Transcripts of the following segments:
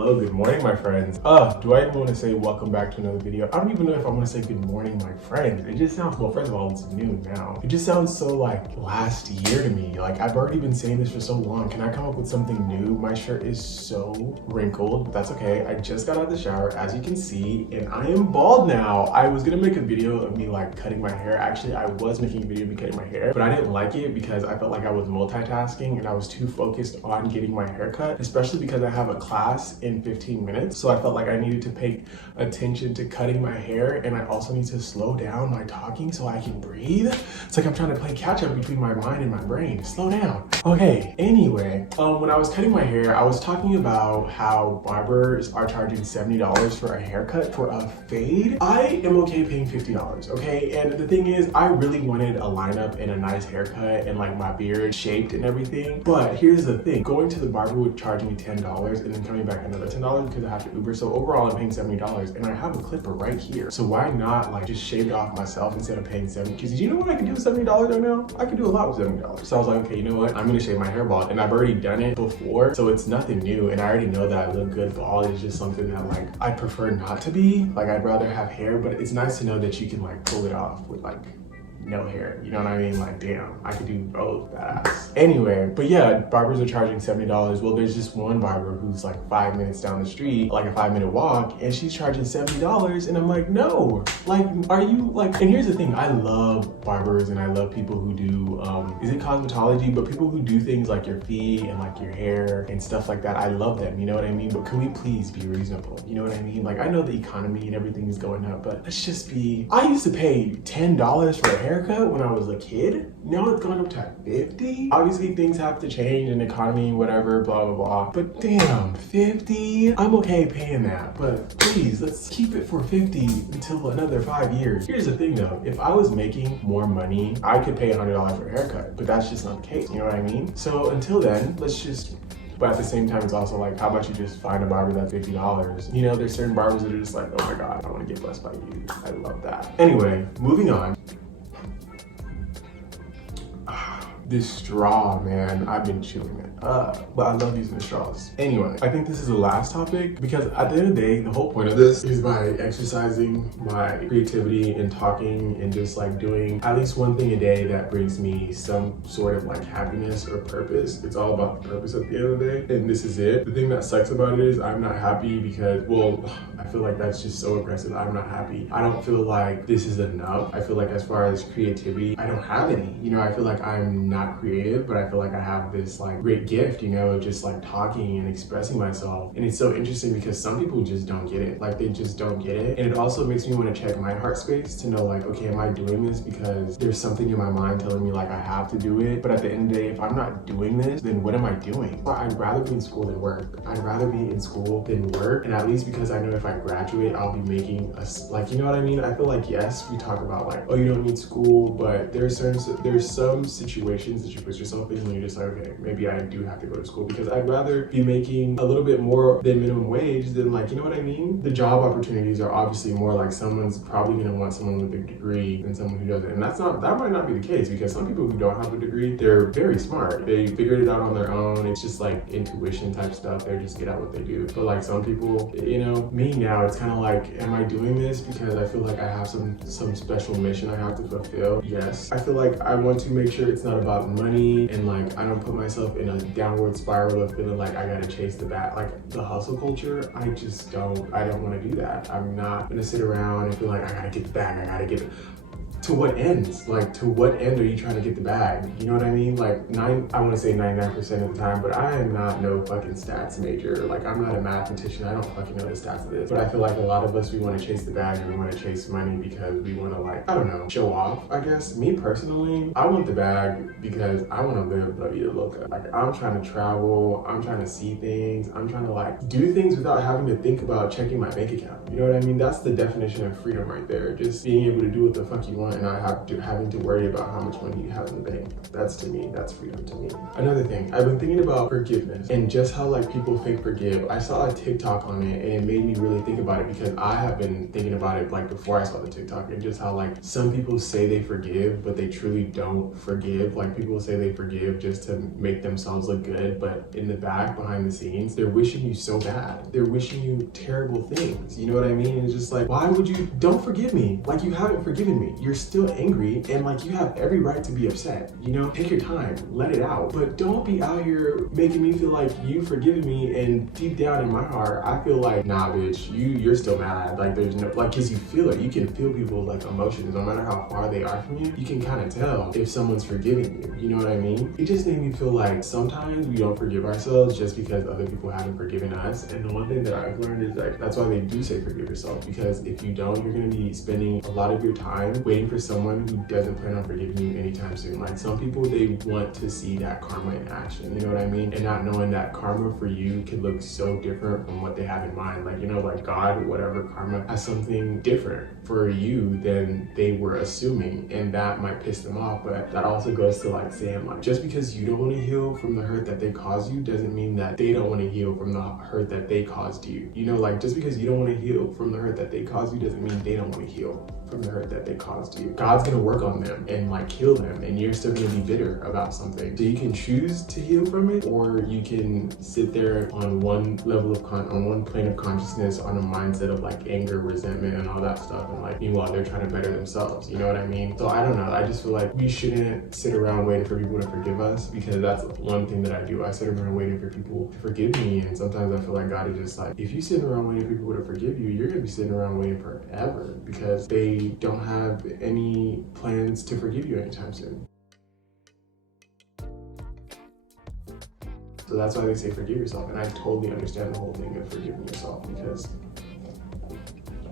Hello, good morning, my friends. Do I even want to say welcome back to another video? I don't even know if I want to say good morning, my friends. It just sounds, well, first of all, it's noon now. It just sounds so like last year to me. Like I've already been saying this for so long. Can I come up with something new? My shirt is so wrinkled, but that's okay. I just got out of the shower, as you can see, and I am bald now. I was gonna make a video of me like cutting my hair. Actually, I was making a video of me cutting my hair, but I didn't like it because I felt like I was multitasking and I was too focused on getting my hair cut, especially because I have a class in 15 minutes. So I felt like I needed to pay attention to cutting my hair, and I also need to slow down my talking so I can breathe. It's like I'm trying to play catch up between my mind and my brain. Slow down. Okay, anyway, when I was cutting my hair, I was talking about how barbers are charging $70 for a haircut for a fade. I am okay paying $50, okay? And the thing is, I really wanted a lineup and a nice haircut and like my beard shaped and everything. But here's the thing, going to the barber would charge me $10 and then coming back another $10 because I have to Uber. So overall, I'm paying $70 and I have a clipper right here. So why not like just shave it off myself instead of paying $70? Because you know what I can do with $70 right now? I can do a lot with $70. So I was like, okay, you know what? I'm gonna shave my hair bald, and I've already done it before, so it's nothing new. And I already know that I look good bald. It's just something that like I prefer not to be. Like I'd rather have hair, but it's nice to know that you can like pull it off with like no hair, you know what I mean? Like, damn, I could do both, badass. Anyway, but yeah, barbers are charging $70. Well, there's just one barber who's like 5 minutes down the street, like a 5-minute walk, and she's charging $70. And I'm like, no, like, are you like, and here's the thing, I love barbers and I love people who do, is it cosmetology? But people who do things like your feet and like your hair and stuff like that, I love them, you know what I mean? But can we please be reasonable? You know what I mean? Like, I know the economy and everything is going up, but let's just be, I used to pay $10 for a haircut when I was a kid. Now it's gone up to 50. Obviously things have to change in the economy, whatever, blah, blah, blah. But damn, 50? I'm okay paying that, but please, let's keep it for 50 until another 5 years. Here's the thing though, if I was making more money, I could pay $100 for a haircut, but that's just not the case, you know what I mean? So until then, let's just, but at the same time, it's also like, how about you just find a barber that's $50? You know, there's certain barbers that are just like, oh my God, I want to get blessed by you. I love that. Anyway, moving on. This straw, man, I've been chewing it up, but I love using the straws. Anyway, I think this is the last topic because at the end of the day, the whole point of this is by exercising my creativity and talking and just like doing at least one thing a day that brings me some sort of like happiness or purpose. It's all about the purpose at the end of the day, and this is it. The thing that sucks about it is I'm not happy because, well, I feel like that's just so aggressive. I'm not happy. I don't feel like this is enough. I feel like as far as creativity, I don't have any. You know, I feel like I'm not creative, but I feel like I have this like great gift, you know, just like talking and expressing myself. And it's so interesting because some people just don't get it. Like they just don't get it. And it also makes me want to check my heart space to know like, okay, am I doing this because there's something in my mind telling me like I have to do it? But at the end of the day, if I'm not doing this, then what am I doing? I'd rather be in school than work. I'd rather be in school than work. And at least because I know if I graduate, I'll be making a, like, you know what I mean? I feel like, yes, we talk about like, oh, you don't need school, but there's some situations that you put yourself in and you're just like, okay, maybe I do have to go to school because I'd rather be making a little bit more than minimum wage than like, you know what I mean? The job opportunities are obviously more like someone's probably gonna want someone with a degree than someone who doesn't. And that might not be the case because some people who don't have a degree, they're very smart. They figured it out on their own. It's just like intuition type stuff. They're just get out what they do. But like some people, you know, me now, it's kind of like, am I doing this because I feel like I have some special mission I have to fulfill? Yes. I feel like I want to make sure it's not about money and like I don't put myself in a downward spiral of feeling like I gotta chase the bag, like the hustle culture. I don't want to do that. I'm not gonna sit around and feel like I gotta get the bag, I gotta get it. To what ends? Like, to what end are you trying to get the bag? You know what I mean? Like, I want to say 99% of the time, but I am not no fucking stats major. Like, I'm not a mathematician. I don't fucking know the stats of this. But I feel like a lot of us, we want to chase the bag and we want to chase money because we want to, like, I don't know, show off, I guess. Me personally, I want the bag because I want to live La Vida Loca. Like, I'm trying to travel. I'm trying to see things. I'm trying to, like, do things without having to think about checking my bank account. You know what I mean? That's the definition of freedom right there. Just being able to do what the fuck you want. and not having to worry about how much money you have in the bank. That's, to me, that's freedom to me. Another thing, I've been thinking about forgiveness and just how like people fake forgive. I saw a TikTok on it and it made me really think about it, because I have been thinking about it like before I saw the TikTok, and just how like some people say they forgive but they truly don't forgive. Like people say they forgive just to make themselves look good, but in the back, behind the scenes, they're wishing you so bad. They're wishing you terrible things. You know what I mean? It's just like, why would you? Don't forgive me. Like, you haven't forgiven me. You're still angry, and like you have every right to be upset. You know, take your time, let it out, but don't be out here making me feel like you forgiven me, and deep down in my heart I feel like, nah bitch, you're still mad. Like there's no, like, because you feel it. You can feel people's like emotions no matter how far they are from you. You can kind of tell if someone's forgiving you. You know what I mean? It just made me feel like sometimes we don't forgive ourselves just because other people haven't forgiven us. And the one thing that I've learned is like, that's why they do say forgive yourself, because if you don't, you're going to be spending a lot of your time waiting for someone who doesn't plan on forgiving you anytime soon. Like some people, they want to see that karma in action, you know what I mean? And not knowing that karma for you can look so different from what they have in mind. Like, you know, like God, whatever, karma has something different for you than they were assuming, and that might piss them off. But that also goes to like saying, like, just because you don't want to heal from the hurt that they caused you doesn't mean that they don't want to heal from the hurt that they caused you. You know, like just because you don't want to heal from the hurt that they caused you doesn't mean they don't want to heal from the hurt that they caused you. God's gonna work on them and like heal them, and you're still gonna be bitter about something. So you can choose to heal from it, or you can sit there on one level of on one plane of consciousness, on a mindset of like anger, resentment, and all that stuff, and like meanwhile they're trying to better themselves. You know what I mean? So I don't know. I just feel like we shouldn't sit around waiting for people to forgive us, because that's one thing that I do. I sit around waiting for people to forgive me, and sometimes I feel like God is just like, if you sit around waiting for people to forgive you, you're gonna be sitting around waiting forever, because they don't have any plans to forgive you anytime soon. So that's why they say forgive yourself, and I totally understand the whole thing of forgiving yourself, because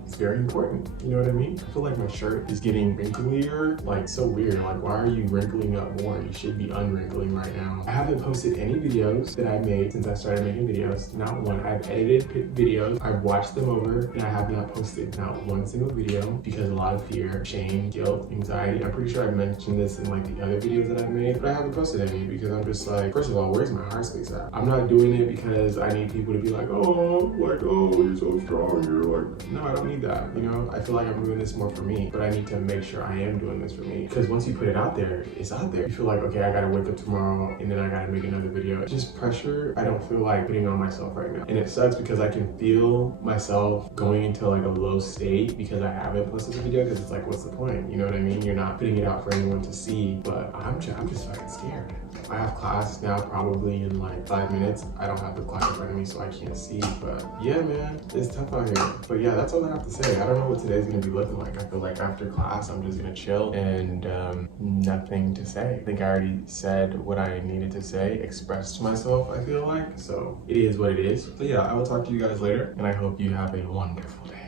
it's very important. You know what I mean? I feel like my shirt is getting wrinklier, like so weird. Like, why are you wrinkling up more? You should be unwrinkling right now. I haven't posted any videos that I've made since I started making videos. Not one. I've edited videos, I've watched them over, and I have not posted not one single video because a lot of fear, shame, guilt, anxiety. I'm pretty sure I mentioned this in like the other videos that I've made, but I haven't posted any because I'm just like, first of all, where's my heart space at? I'm not doing it because I need people to be like, oh, you're so strong. You're like, no, I don't need that. You know, I feel like I'm doing this more for me, but I need to make sure I am doing this for me, because once you put it out there, it's out there. You feel like, okay, I gotta wake up tomorrow and then I gotta make another video. It's just pressure I don't feel like putting on myself right now, and it sucks because I can feel myself going into like a low state because I haven't posted the video, because it's like, what's the point? You know what I mean? You're not putting it out for anyone to see, but I'm just fucking scared. I have class now probably in like 5 minutes. I don't have the clock in front of me, so I can't see, but yeah, man, it's tough out here. But yeah, that's all I have to say. I don't know what today's gonna be looking like. I feel like after class, I'm just gonna chill and nothing to say. I think I already said what I needed to say, expressed myself, I feel like. So it is what it is. So yeah, I will talk to you guys later, and I hope you have a wonderful day.